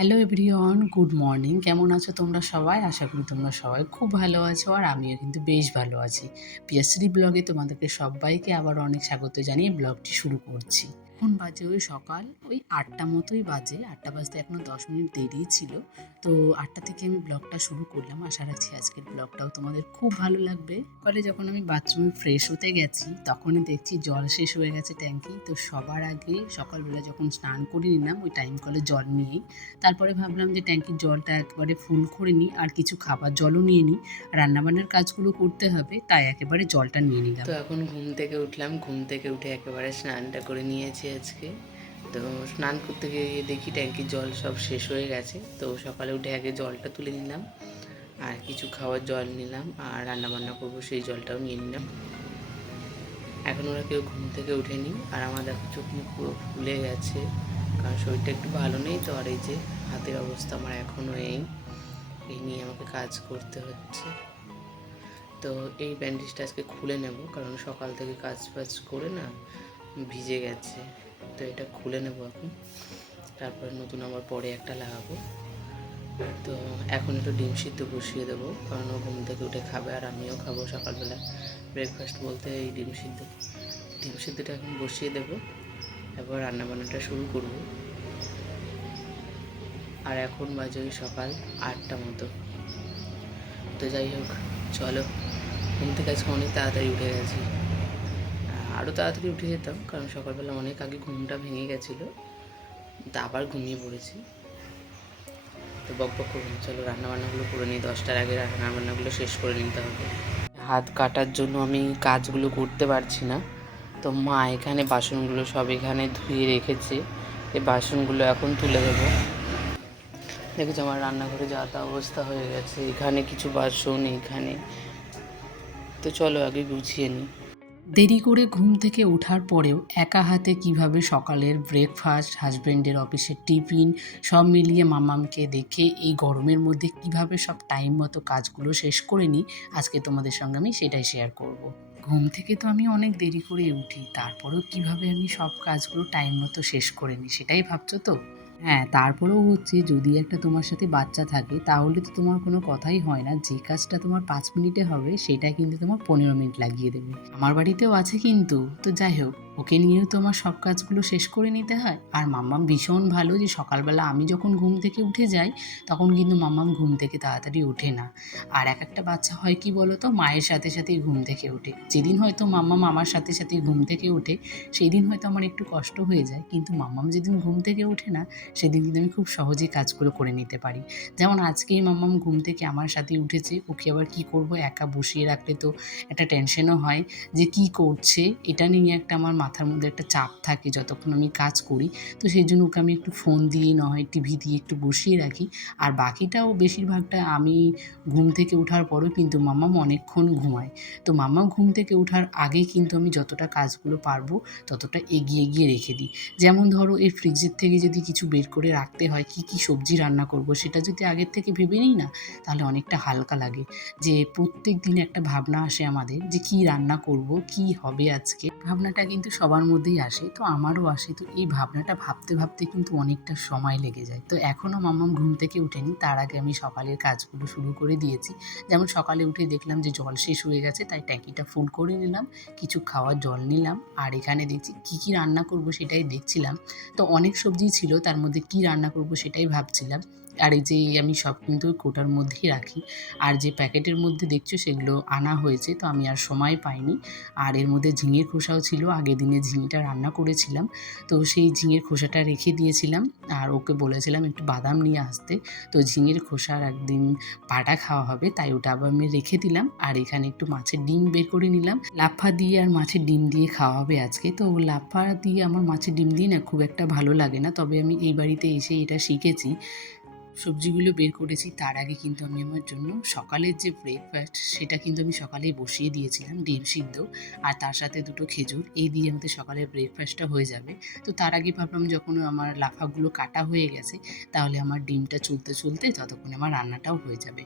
Hello everyone, good morning. কেমন আছো তোমরা সবাই? আশা করি তোমরা সবাই খুব ভালো আছো আর আমিও কিন্তু বেশ ভালো আছি। পিয়াশ্রী ব্লগে তোমাদেরকে সবাইকে আবার অনেক স্বাগত জানিয়ে ব্লগটি শুরু করছি। এখন বাজে ওই সকাল 8টা মতোই বাজে। 8টা বাজতে এখনও 10 মিনিট দেরি ছিল। তো 8টা থেকে আমি ব্লগটা শুরু করলাম। আশা রাখছি আজকের ব্লগটাও তোমাদের খুব ভালো লাগবে। সকালে যখন আমি বাথরুমে ফ্রেশ হতে গেছি তখনই দেখছি জল শেষ হয়ে গেছে ট্যাঙ্কি। তো সবার আগে সকালবেলা যখন স্নান করে নিলাম ওই টাইম কলে জল নিয়েই, তারপরে ভাবলাম যে ট্যাঙ্কির জলটা একবারে ফুল করে নিই আর কিছু খাবার জলও নিয়ে নিই, রান্নাবান্নার কাজগুলো করতে হবে তাই একেবারে জলটা নিয়ে নিলাম। তো এখন ঘুম থেকে উঠলাম, ঘুম থেকে উঠে একেবারে স্নানটা করে নিয়েছি আজকে। তো স্নান করতে গিয়ে দেখি ট্যাঙ্কির জল সব শেষ হয়ে গেছে। তো সকালে উঠে আগে জলটা তুলে নিলাম আর কিছু খাওয়ার জল নিলাম আর রান্নাবান্না করবো সেই জলটাও নিয়ে নিলাম। এখন ওরা কেউ ঘুম থেকে উঠেনি আর আমার দেখো চোখ মুখ পুরো ফুলে গেছে, কারণ শরীরটা একটু ভালো নেই। তো আর এই যে হাতের অবস্থা আমার এখনও এই নিয়ে আমাকে কাজ করতে হচ্ছে। তো এই ব্যান্ডেজটা আজকে খুলে নেব, কারণ সকাল থেকে কাজ বাজ করে না ভিজে গেছে। তো এটা খুলে নেব এখন, তারপরে নতুন আবার পরে একটা লাগাবো। তো এখন একটু ডিম সিদ্ধ বসিয়ে দেবো, কারণ ও ঘুম থেকে উঠে খাবে আর আমিও খাবো সকালবেলা ব্রেকফাস্ট বলতে এই ডিম সিদ্ধটা এখন বসিয়ে দেবো, এবার রান্নাবান্নাটা শুরু করব। আর এখন বাজে ওই সকাল 8টা মতো। তো যাই হোক, চলো। ঘুম থেকে আজকে অনেক তাড়াতাড়ি উঠে গেছি, আরও তাড়াতাড়ি উঠে যেতাম কারণ সকালবেলা অনেক আগে ঘুমটা ভেঙে গেছিলো। তা আবার ঘুমিয়ে পড়েছি। তো বক বক করুন, চলো রান্নাবান্নাগুলো করে নিই, 10টার আগে রান্নাবান্নাগুলো শেষ করে নিতে হবে। হাত কাটার জন্য আমি কাজগুলো করতে পারছি না। তো মা এখানে বাসনগুলো সব এখানে ধুয়ে রেখেছে, এই বাসনগুলো এখন তুলে দেবো। দেখেছো আমার রান্নাঘরে যা তা অবস্থা হয়ে গেছে, এখানে কিছু বাসন এইখানে। তো চলো আগে গুছিয়ে নিই। দেরি করে ঘুম থেকে ওঠার পরেও একা হাতে কিভাবে সকালের ব্রেকফাস্ট, হাজব্যান্ডের অফিসের টিফিন সব মিলিয়ে মামামকে দেখে এই গরমের মধ্যে কিভাবে সব টাইম মতো কাজগুলো শেষ করে নিই, আজকে তোমাদের সঙ্গে আমি সেটাই শেয়ার করব। ঘুম থেকে তো আমি অনেক দেরি করে উঠি, তারপরেও কিভাবে আমি সব কাজগুলো টাইম মতো শেষ করে নিই সেটাই ভাবছো তো? হ্যাঁ, তারপরেও হচ্ছে যদি একটা তোমার সাথে বাচ্চা থাকে তাহলে তো তোমার কোনো কথাই হয় না, যে কাজটা তোমার 5 মিনিটে হবে সেটা কিন্তু তোমার 15 মিনিট লাগিয়ে দেবে। আমার বাড়িতেও আছে কিন্তু। তো যাই হোক, ওকে নিয়েও তো আমার সব কাজগুলো শেষ করে নিতে হয়। আর মাম্মাম ভীষণ ভালো যে সকালবেলা আমি যখন ঘুম থেকে উঠে যাই তখন কিন্তু মাম্মাম ঘুম থেকে তাড়াতাড়ি ওঠে না। আর এক একটা বাচ্চা হয় কি বলো তো, মায়ের সাথে সাথেই ঘুম থেকে ওঠে। যেদিন হয়তো মাম্মাম আমার সাথে সাথেই ঘুম থেকে ওঠে সেই দিন হয়তো আমার একটু কষ্ট হয়ে যায়, কিন্তু মাম্মাম যেদিন ঘুম থেকে ওঠে না সেদিন কিন্তু আমি খুব সহজেই কাজগুলো করে নিতে পারি। যেমন আজকেই মাম্মাম ঘুম থেকে আমার সাথেই উঠেছে, ওকে আবার কী করব, একা বসিয়ে রাখলে তো একটা টেনশনও হয় যে কী করছে, এটা নিয়ে একটা আমার মাথার মধ্যে একটা চাপ থাকে যতক্ষণ আমি কাজ করি। তো সেই জন্য ওকে আমি একটু ফোন দিয়ে নয় টিভি দিয়ে একটু বসিয়ে রাখি। আর বাকিটাও বেশিরভাগটা আমি ঘুম থেকে ওঠার পরেও কিন্তু মাম্মাম অনেকক্ষণ ঘুমায়। তো মাম্মাম ঘুম থেকে ওঠার আগেই কিন্তু আমি যতটা কাজগুলো পারবো ততটা এগিয়ে গিয়ে রেখে দিই। যেমন ধরো এই ফ্রিজের থেকে যদি কিছু বের করে রাখতে হয়, কী কী সবজি রান্না করব সেটা যদি আগের থেকে ভেবে নিই না, তাহলে অনেকটা হালকা লাগে। যে প্রত্যেক দিন একটা ভাবনা আসে আমাদের যে কী রান্না করব, কী হবে আজকে, ভাবনাটা কিন্তু সবার মধ্যেই আসে, তো আমারও আসে। তো এই ভাবনাটা ভাবতে ভাবতে কিন্তু অনেকটা সময় লেগে যায়। তো এখনও মাম্মাম ঘুম থেকে ওঠেনি, তার আগে আমি সকালের কাজগুলো শুরু করে দিয়েছি। যেমন সকালে উঠে দেখলাম যে জল শেষ হয়ে গেছে তাই ট্যাঙ্কিটা ফুল করে নিলাম, কিছু খাওয়ার জল নিলাম আর এখানে দেখছি কী কী রান্না করব সেটাই দেখছিলাম। তো অনেক সবজিই ছিল, তার মধ্যে কী রান্না করব সেটাই ভাবছিলাম। আর এই যে আমি সব কিন্তু ওই কোটার মধ্যেই রাখি। আর যে প্যাকেটের মধ্যে দেখছো সেগুলো আনা হয়েছে, তো আমি আর সময় পাইনি। আর এর মধ্যে ঝিঙের খোসাও ছিল, আগের দিনে ঝিঙেটা রান্না করেছিলাম, তো সেই ঝিঙের খোসাটা রেখে দিয়েছিলাম। আর ওকে বলেছিলাম একটু বাদাম নিয়ে আসতে, তো ঝিঙের খোসার একদিন বাটা খাওয়া হবে তাই ওটা আবার আমি রেখে দিলাম। আর এখানে একটু মাছের ডিম বের করে নিলাম, লাফা দিয়ে আর মাছের ডিম দিয়ে খাওয়া হবে আজকে। তো লাফা দিয়ে আমার মাছের ডিম দিয়ে না খুব একটা ভালো লাগে না, তবে আমি এই বাড়িতে এসে এটা শিখেছি। সবজিগুলো বের করেছি তার আগে কিন্তু আমি আমার জন্য সকালের যে ব্রেকফাস্ট সেটা কিন্তু আমি সকালেই বসিয়ে দিয়েছিলাম, ডিম সিদ্ধ আর তার সাথে দুটো খেজুর, এই দিয়ে আমাদের সকালের ব্রেকফাস্টটা হয়ে যাবে। তো তার আগে ভাবলাম যখন আমার লাফাগুলো কাটা হয়ে গেছে তাহলে আমার ডিমটা চলতে চলতে ততক্ষণে আমার রান্নাটাও হয়ে যাবে।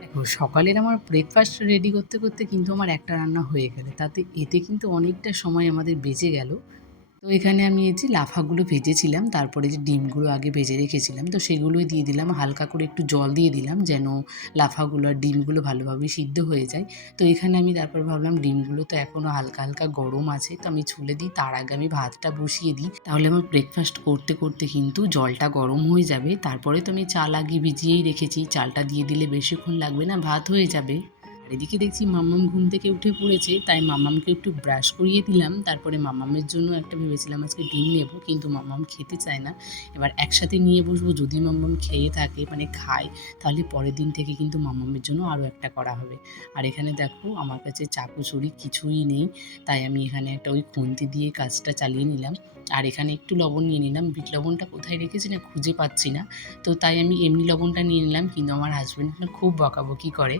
দেখো সকালের আমার ব্রেকফাস্ট রেডি করতে করতে কিন্তু আমার একটা রান্না হয়ে গেলে তাতে এতে কিন্তু অনেকটা সময় আমাদের বেঁচে গেল। তো এখানে আমি এই যে লাফাগুলো ভেজেছিলাম, তারপরে যে ডিমগুলো আগে ভেজে রেখেছিলাম, তো সেগুলোই দিয়ে দিলাম। হালকা করে একটু জল দিয়ে দিলাম যেন লাফাগুলো আর ডিমগুলো ভালোভাবে সিদ্ধ হয়ে যায়। তো এখানে আমি তারপর ভাবলাম ডিমগুলো তো এখনও হালকা হালকা গরম আছে, তো আমি ছুলে দিই, তার আগে আমি ভাতটা বসিয়ে দিই। তাহলে আমার ব্রেকফাস্ট করতে করতে কিন্তু জলটা গরম হয়ে যাবে। তারপরে তো আমি চাল আগে ভিজিয়েই রেখেছি, চালটা দিয়ে দিলে বেশিক্ষণ লাগবে না, ভাত হয়ে যাবে। আর এদিকে দেখছি মাম্মাম ঘুম থেকে উঠে পড়েছে, তাই মাম্মামকে একটু ব্রাশ করিয়ে দিলাম। তারপরে মাম্মামের জন্য একটা ভেবেছিলাম আজকে ডিম নেব, কিন্তু মাম্মাম খেতে চায় না। এবার একসাথে নিয়ে বসবো, যদি মাম্মাম খেয়ে থাকে মানে খায়, তাহলে পরের দিন থেকে কিন্তু মাম্মামের জন্য আরও একটা করা হবে। আর এখানে দেখো আমার কাছে চাকু ছুরি কিছুই নেই, তাই আমি এখানে একটা ওই খুন্তি দিয়ে কাজটা চালিয়ে নিলাম। আর এখানে একটু লবণ নিয়ে নিলাম, বিট লবণটা কোথায় রেখেছি না খুঁজে পাচ্ছি না, তো তাই আমি এমনি লবণটা নিয়ে নিলাম। কিন্তু আমার হাজব্যান্ড না খুব বকাবকি করে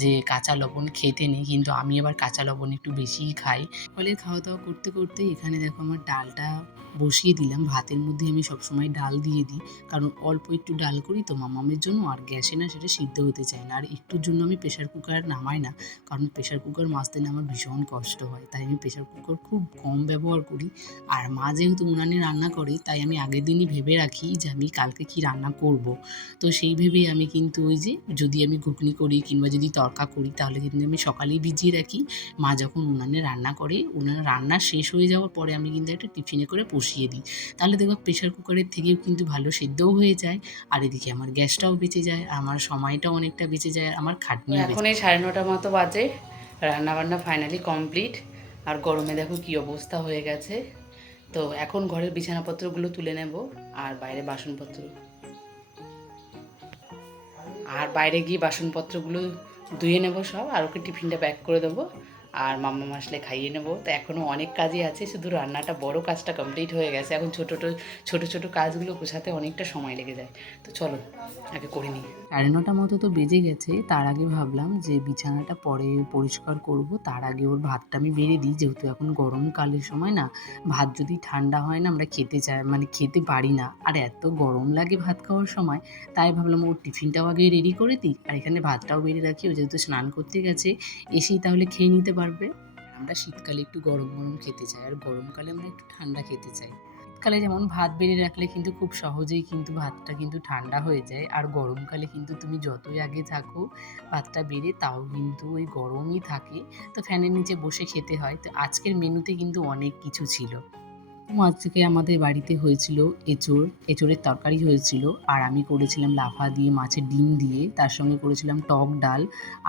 যে কাঁচা লবণ খেতে নেই, কিন্তু আমি আবার কাঁচা লবণ একটু বেশিই খাই। ফলে খাওয়া দাওয়া করতে করতে এখানে দেখো আমার ডালটা বসিয়ে দিলাম। ভাতের মধ্যে আমি সবসময় ডাল দিয়ে দিই, কারণ অল্প একটু ডাল করি তো মামামের জন্য, আর গ্যাসে না সেটা সিদ্ধ হতে চায় না। আর একটুর জন্য আমি প্রেশার কুকার নামাই না, কারণ প্রেশার কুকার মাজতে না আমার ভীষণ কষ্ট হয়, তাই আমি প্রেশার কুকার খুব কম ব্যবহার করি। আর মা যেহেতু উনানে রান্না করে, তাই আমি আগের দিনই ভেবে রাখি যে আমি কালকে কি রান্না করব। তো সেই ভেবেই আমি কিন্তু ওই যে যদি আমি ঘুগনি করি কিংবা যদি তড়কা করি, তাহলে কিন্তু আমি সকালেই ভিজিয়ে রাখি। মা যখন উনানে রান্না করে, উনানে রান্না শেষ হয়ে যাওয়ার পরে আমি কিন্তু একটা টিফিনে করে বসিয়ে দিই। তাহলে দেখো প্রেশার কুকারের থেকেও কিন্তু ভালো সেদ্ধও হয়ে যায়, আর এদিকে আমার গ্যাসটাও বেঁচে যায়, আমার সময়টাও অনেকটা বেঁচে যায়, আর আমার খাটনিও এখন বেঁচে এই 9:30 মতো বাজে, রান্নাবান্না ফাইনালি কমপ্লিট। আর গরমে দেখো কি অবস্থা হয়ে গেছে। তো এখন ঘরের বিছানাপত্রগুলো তুলে নেব, আর বাইরে বাসনপত্র, আর বাইরে গিয়ে বাসনপত্রগুলো ধুয়ে নেব সব, আর ওকে টিফিনটা প্যাক করে দেবো, আর মাম্মা আসলে খাইয়ে নেবো। তো এখনও অনেক কাজই আছে, শুধু রান্নাটা বড় কাজটা কমপ্লিট হয়ে গেছে, এখন ছোটো ছোটো ছোটো কাজগুলো গোছাতে অনেকটা সময় লেগে যায়। তো চলো আগে করে নিই। 9:30 মতো তো বেজে গেছে, তার আগে ভাবলাম যে বিছানাটা পরে পরিষ্কার করব, তার আগে ওর ভাতটা আমি বেড়ে দিই, যেহেতু এখন গরমকালের সময় না, ভাত যদি ঠান্ডা হয় না আমরা খেতে চাই মানে খেতে পারি না, আর এত গরম লাগে ভাত খাওয়ার সময়। তাই ভাবলাম ওর টিফিনটাও আগে রেডি করে দিই, আর এখানে ভাতটাও বেড়ে রাখি, ও যেহেতু স্নান করতে গেছে এসেই তাহলে খেয়ে নিতে পারবে। আমরা শীতকালে একটু গরম গরম খেতে চাই, আর গরমকালে আমরা একটু ঠান্ডা খেতে চাই। শীতকালে যেমন ভাত বেড়ে রাখলে কিন্তু খুব সহজেই কিন্তু ভাতটা কিন্তু ঠান্ডা হয়ে যায়, আর গরমকালে কিন্তু তুমি যতই আগে থাকো ভাতটা বেড়ে, তাও কিন্তু ওই গরমই থাকে। তো ফ্যানের নিচে বসে খেতে হয়। তো আজকের মেনুতে কিন্তু অনেক কিছু ছিল। আজকে আমাদের বাড়িতে হয়েছিল এঁচোড়ের তরকারি হয়েছিল, আর আমি করেছিলাম লাফা দিয়ে মাছের ডিম দিয়ে, তার সঙ্গে করেছিলাম টক ডাল,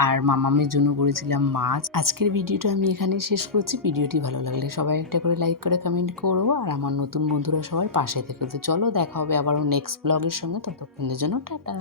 আর মামামের জন্য করেছিলাম মাছ। আজকের ভিডিওটা আমি এখানেই শেষ করছি। ভিডিওটি ভালো লাগলে সবাই একটা করে লাইক করে কমেন্ট করো, আর আমার নতুন বন্ধুরা সবাই পাশে থেকে। তো চলো দেখা হবে আবারও নেক্সট ব্লগের সঙ্গে, ততক্ষণের জন্য টাটা।